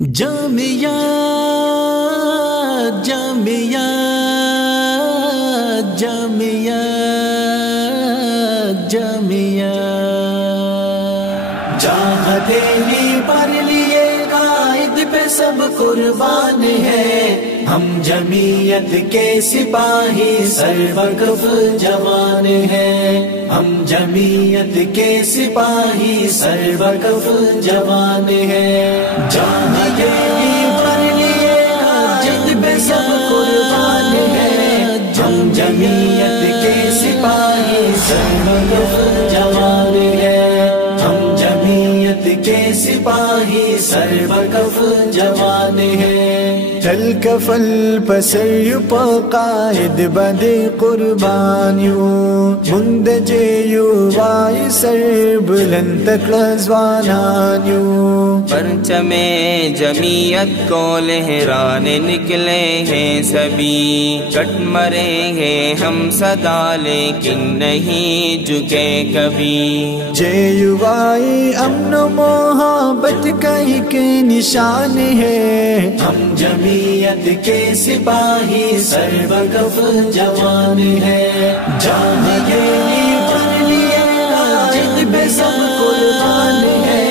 جامعہ جامعہ جامعہ جامعہ جہاں دینی پر لیے قائد پہ سب قربان ہے، ہم جمعیت کے سپاہی سروقف جوان ہیں، ہم جمعیت کے سپاہی سروقف جوان ہیں، جہاں دینی پر لیے قائد پہ سب قربان ہے، ہم جمعیت کے سپاہی سروقف جوان ہیں، ہم جمعیت کے سپاہی سروقف جوان ہیں، چل کفل پسر پا قائد بدے قربانیوں مندجیو وائی سر بلند تکلزوانانیوں، پرچم جمعیت کو لہرانے نکلے ہیں سبھی، کٹ مرے ہیں ہم صدا لیکن نہیں جھکے کبھی، جیو وائی امن و محبت کا ایک نشان ہے، ہم جمعیت کے سپاہی سروقف جوان ہے، جہاں دینی پر لیے قائد پہ سب قربان ہے،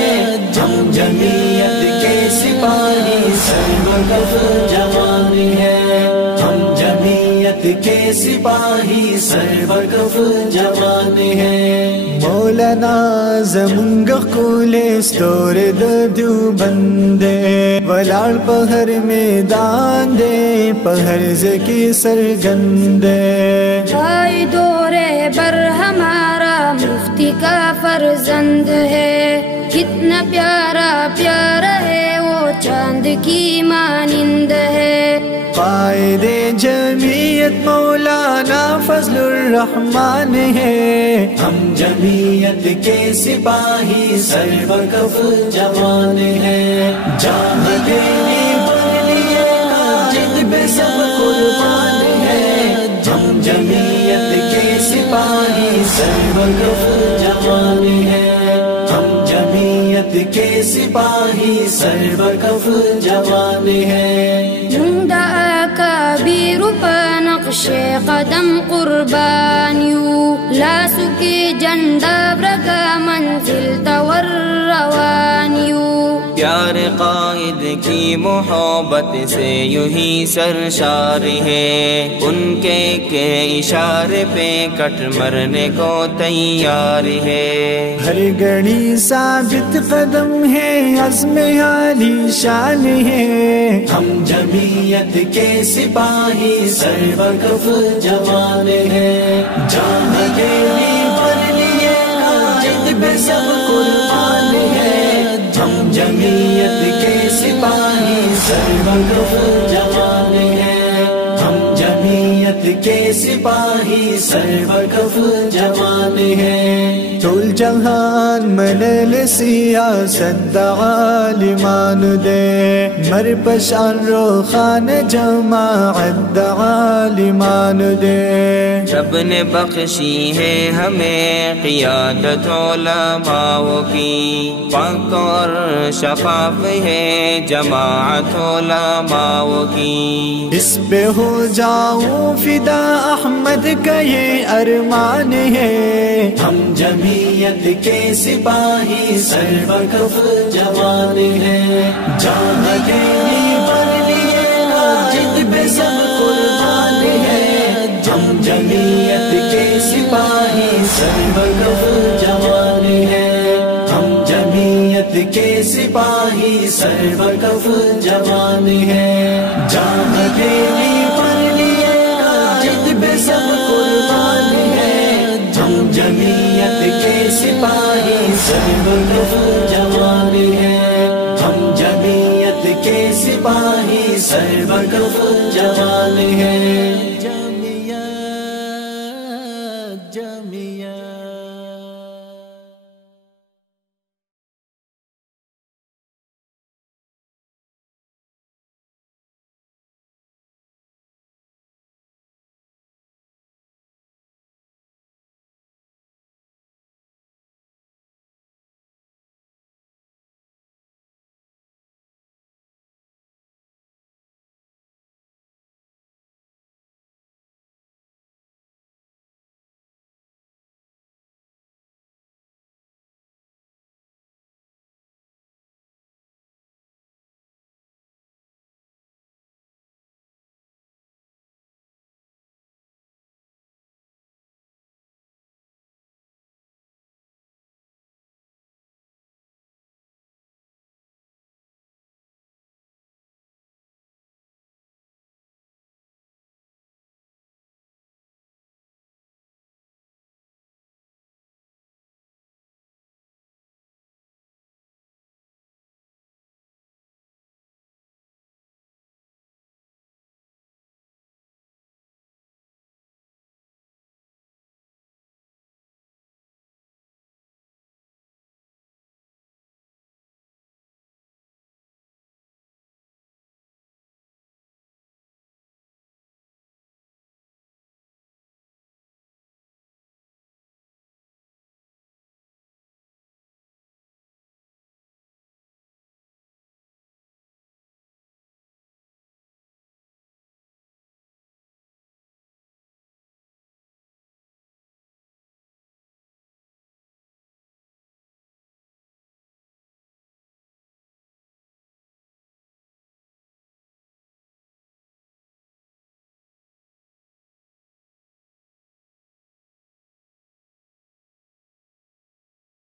ہم جمعیت کے سپاہی سروقف جوان ہے، ہم جمعیت کے سپاہی سروقف جوان ہے، مولانا زمونگ کولے ستور دیو بندے ولاڑ پہر میدان دے پہر زکی سرگندے، آئی دورے بر ہمارا مفتی کا فرزند ہے، کتنا پیارا پیارا ہے وہ چاند کی مانند ہے، قائد جمعیت مولانا فضل الرحمن ہے، ہم جمعیت کے سپاہی سروقف جوان ہے، جہاں دینی پر لیے قائد پہ سب قربان ہے، ہم جمعیت کے سپاہی سروقف جوان ہے، ہم جمعیت کے سپاہی سروقف جوان ہے، کبیر پا نقش قدم قربانیو لاسو کی جنڈا برگا منزل تور روانیو، پیار قائد کی محبت سے یوں ہی سرشار ہے، ان کے اشارے پہ کٹ مرنے کو تیار ہے، ہر گھڑی ثابت قدم ہے عزم عالی شان ہے، ہم جمعیت کے سپاہی سروقف جوان ہے، جہاں دینی پر لیے قائد پہ سب قربان ہے، ہم جمعیت کے سپاہی سروقف جوان ہے، ہم جمعیت کے سپاہی سروقف جوان ہے، طول جہان منل سیاست دا عالمان دے، مر پشان روخان جماعت دا عالمان دے، رب نے بخشی ہے ہمیں قیادت علماء کی، پاک اور شفاف ہے جماعت علماء کی، اس پہ ہو جاؤں فدا احمد کا یہ ارمان ہے، ہم جمعیت کے سپاہی سروقف جوان ہے، جہاں دینی پر لیے قائد پہ سب قربان ہے، ہم جمعیت کے سپاہی سروقف جوان ہے، ہم جمعیت کے سپاہی سروقف جوان ہے، جہاں دینی پر لیے قائد پہ سب قربان ہے، ہم جمعیت کے سپاہی سروقف جوان ہے، ہم جمعیت کے سپاہی سروقف جوان ہے۔